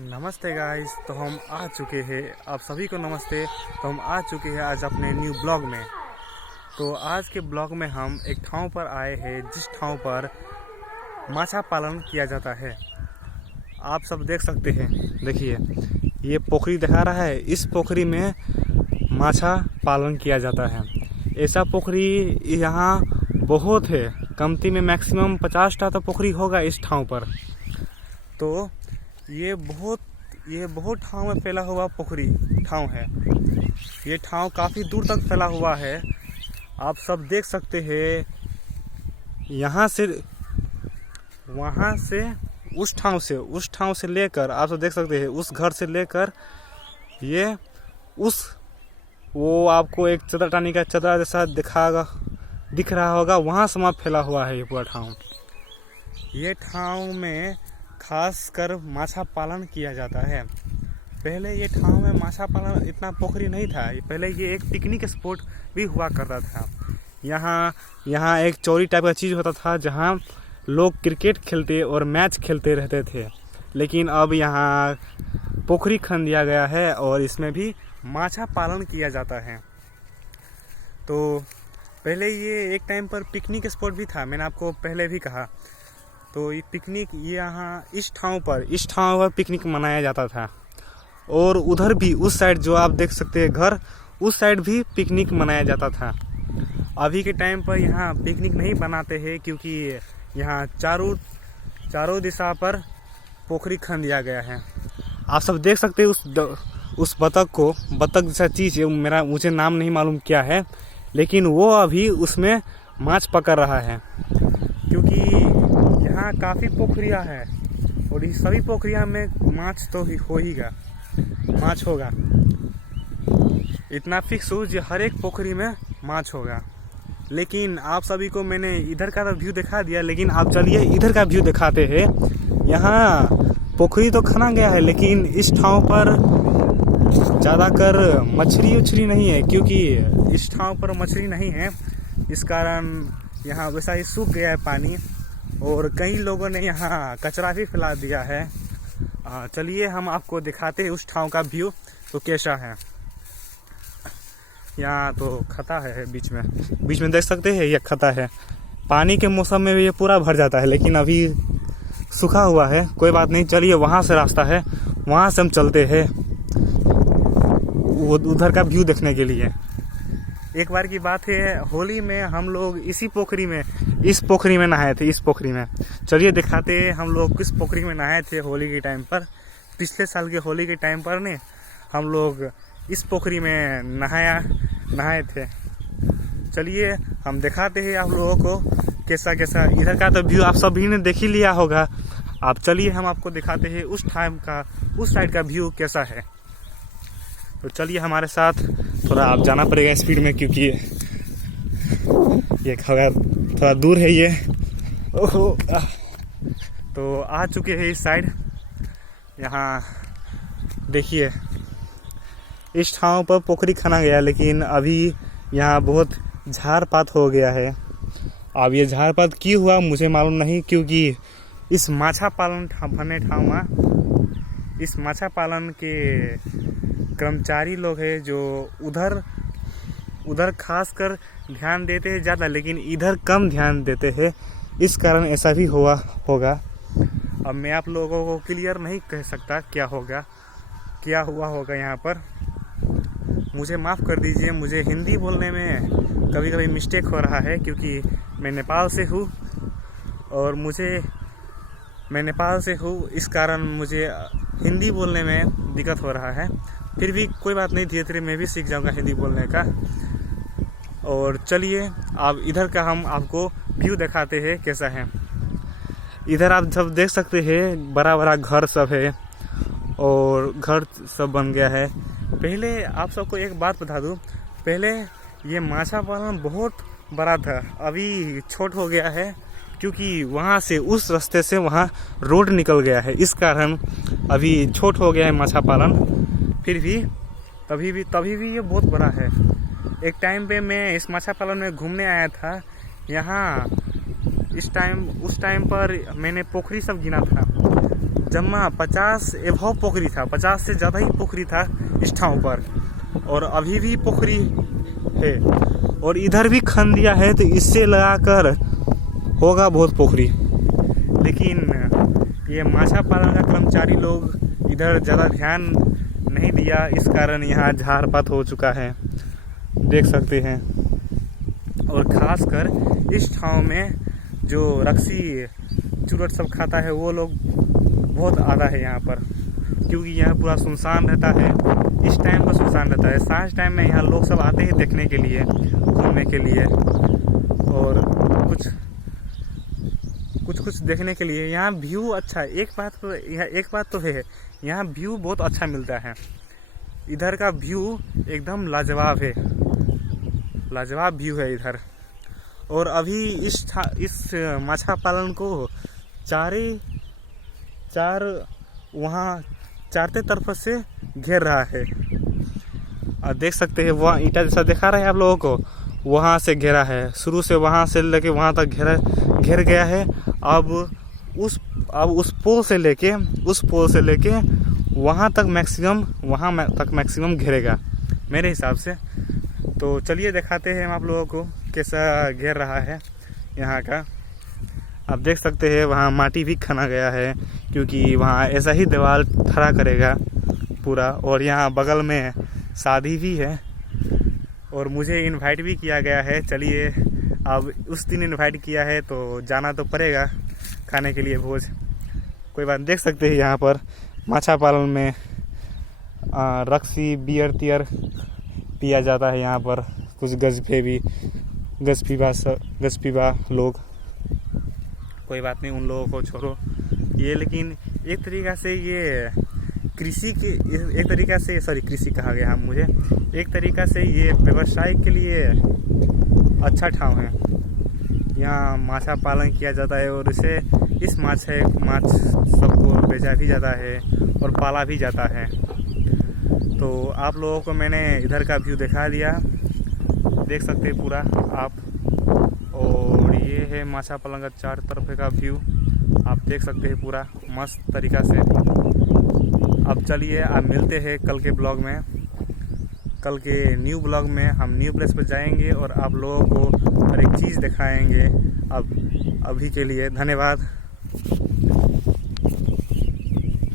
नमस्ते गाइस। तो हम आ चुके हैं, आप सभी को नमस्ते। तो हम आ चुके हैं आज अपने न्यू ब्लॉग में। तो आज के ब्लॉग में हम एक ठाव पर आए हैं जिस ठाव पर माछा पालन किया जाता है। आप सब देख सकते हैं, देखिए ये पोखरी दिखा रहा है। इस पोखरी में माछा पालन किया जाता है। ऐसा पोखरी यहाँ बहुत है, कमती में मैक्सिमम 50टा तो पोखरी होगा इस ठाव पर। तो ये बहुत ठाव में फैला हुआ पोखरी ठाव है। ये ठाव काफ़ी दूर तक फैला हुआ है, आप सब देख सकते हैं। यहाँ से वहाँ से उस ठाव से लेकर आप सब देख सकते हैं, उस घर से लेकर ये वो आपको एक चदरटानी का चदरा जैसा दिख रहा होगा, वहाँ समाप्त फैला हुआ है ये पूरा ठाव। ये ठाव में खास कर माछा पालन किया जाता है। पहले ये ठाव में माछा पालन इतना पोखरी नहीं था। पहले ये एक पिकनिक स्पॉट भी हुआ करता था। यहाँ एक चौरी टाइप का चीज़ होता था जहाँ लोग क्रिकेट खेलते और मैच खेलते रहते थे। लेकिन अब यहाँ पोखरी खन दिया गया है और इसमें भी माछा पालन किया जाता है। तो पहले ये एक टाइम पर पिकनिक स्पॉट भी था, मैंने आपको पहले भी कहा। तो ये पिकनिक यहाँ इस ठाव पर पिकनिक मनाया जाता था। और उधर भी उस साइड जो आप देख सकते हैं घर, उस साइड भी पिकनिक मनाया जाता था। अभी के टाइम पर यहाँ पिकनिक नहीं बनाते हैं क्योंकि यहाँ चारों दिशा पर पोखरी खन दिया गया है। आप सब देख सकते हैं उस बतख जैसा चीज़ है, मुझे नाम नहीं मालूम क्या है, लेकिन वो अभी उसमें माछ पकड़ रहा है। क्योंकि यहाँ काफ़ी पोखरियाँ हैं और इस सभी पोखरियाँ में माछ तो माछ होगा। इतना फिक्स हो जो हर एक पोखरी में माछ होगा। लेकिन आप सभी को मैंने इधर का तो व्यू दिखा दिया, लेकिन आप चलिए इधर का व्यू दिखाते हैं। यहाँ पोखरी तो खना गया है, लेकिन इस ठाव पर ज़्यादातर मछली नहीं है। क्योंकि इस ठाव पर मछली नहीं है, इस कारण यहाँ वैसा ही सूख गया है पानी। और कई लोगों ने यहाँ कचरा भी फैला दिया है। चलिए हम आपको दिखाते हैं उस ठाव का व्यू तो कैसा है। यहाँ तो खता है बीच में देख सकते हैं, ये खता है। पानी के मौसम में ये पूरा भर जाता है, लेकिन अभी सूखा हुआ है। कोई बात नहीं, चलिए वहाँ से रास्ता है, वहाँ से हम चलते हैं उधर का व्यू देखने के लिए। एक बार की बात है, होली में हम लोग इस पोखरी में नहाए थे। इस पोखरी में चलिए दिखाते हैं हम लोग किस पोखरी में नहाए थे होली के टाइम पर। पिछले साल के होली के टाइम पर ने हम लोग इस पोखरी में नहाए थे। चलिए हम दिखाते हैं आप लोगों को कैसा इधर का तो व्यू आप सभी ने देख ही लिया होगा। आप चलिए हम आपको दिखाते हैं उस साइड का व्यू कैसा है। तो चलिए हमारे साथ, थोड़ा आप जाना पड़ेगा स्पीड में क्योंकि ये थोड़ा दूर है ये। ओहो, तो आ चुके हैं इस साइड। यहाँ देखिए इस ठाव पर पोखरी खना गया, लेकिन अभी यहाँ बहुत झाड़-पात हो गया है। अब ये झाड़-पात क्यों हुआ मुझे मालूम नहीं, क्योंकि इस माछा पालन बने ठाव में इस माछा पालन के कर्मचारी लोग हैं जो उधर खास कर ध्यान देते हैं ज़्यादा, लेकिन इधर कम ध्यान देते हैं। इस कारण ऐसा भी हुआ होगा। अब मैं आप लोगों को क्लियर नहीं कह सकता क्या हुआ होगा यहाँ पर। मुझे माफ़ कर दीजिए, मुझे हिंदी बोलने में कभी मिस्टेक हो रहा है क्योंकि मैं नेपाल से हूँ और मैं नेपाल से हूँ, इस कारण मुझे हिंदी बोलने में दिक्कत हो रहा है। फिर भी कोई बात नहीं, धीरे धीरे मैं भी सीख जाऊंगा हिंदी बोलने का। और चलिए अब इधर का हम आपको व्यू दिखाते हैं कैसा है। इधर आप सब देख सकते हैं बड़ा घर सब है और घर सब बन गया है। पहले आप सबको एक बात बता दूं, पहले ये माछा पालन बहुत बड़ा था, अभी छोट हो गया है क्योंकि वहाँ से उस रास्ते से वहाँ रोड निकल गया है। इस कारण अभी छोट हो गया है माछा पालन। फिर भी तभी भी ये बहुत बड़ा है। एक टाइम पे मैं इस माछा पालन में घूमने आया था। यहाँ उस टाइम पर मैंने पोखरी सब गिना था। जमा 50 एभव पोखरी था, 50 से ज़्यादा ही पोखरी था इस ठाव पर, और अभी भी पोखरी है, और इधर भी खन दिया है, तो इससे लगाकर होगा बहुत पोखरी। लेकिन ये माछा पालन का कर्मचारी लोग इधर ज़्यादा ध्यान नहीं दिया, इस कारण यहाँ झारपात हो चुका है, देख सकते हैं। और ख़ासकर इस ठाव में जो रक्सी चुरट सब खाता है वो लोग बहुत आदा है यहाँ पर, क्योंकि यहाँ पूरा सुनसान रहता है। इस टाइम पर सुनसान रहता है, सांझ टाइम में यहाँ लोग सब आते हैं देखने के लिए, घूमने के लिए, और कुछ देखने के लिए। यहाँ व्यू अच्छा, एक बात तो है, यहाँ व्यू बहुत अच्छा मिलता है। इधर का व्यू एकदम लाजवाब है, लाजवाब व्यू है इधर। और अभी इस माछा पालन को वहाँ चारों तरफ से घेर रहा है, और देख सकते हैं वहाँ ईंटा जैसा दिखा रहा है आप लोगों को, वहाँ से घेरा है, शुरू से वहाँ से लेके वहाँ तक घेर गया है। अब उस पोल से लेके वहाँ तक मैक्सिमम घेरेगा मेरे हिसाब से। तो चलिए दिखाते हैं हम आप लोगों को कैसा घेर रहा है यहाँ का। आप देख सकते हैं वहाँ माटी भी खना गया है, क्योंकि वहाँ ऐसा ही दीवार खड़ा करेगा पूरा। और यहाँ बगल में शादी भी है, और मुझे इनवाइट भी किया गया है। चलिए, अब उस दिन इनवाइट किया है तो जाना तो पड़ेगा खाने के लिए भोज, कोई बात। देख सकते हैं यहाँ पर माछा पालन में रक्सी बियर तियर पिया जाता है। यहाँ पर कुछ गजपीबा लोग, कोई बात नहीं, उन लोगों को छोड़ो ये। लेकिन एक तरीक़ा से ये कृषि कहा गया मुझे, एक तरीक़ा से ये व्यवसाय के लिए अच्छा ठाव है। यहाँ माछा पालन किया जाता है, और इस माछ सबको बेचा भी जाता है और पाला भी जाता है। तो आप लोगों को मैंने इधर का व्यू दिखा दिया, देख सकते हैं पूरा आप। और ये है माछा पालन का चारों तरफ का व्यू, आप देख सकते हैं पूरा मस्त तरीक़ा से। अब चलिए, आप मिलते हैं कल के ब्लॉग में। कल के न्यू ब्लॉग में हम न्यू प्लेस पर जाएंगे और आप लोगों को हर एक चीज़ दिखाएंगे। अब अभी के लिए धन्यवाद।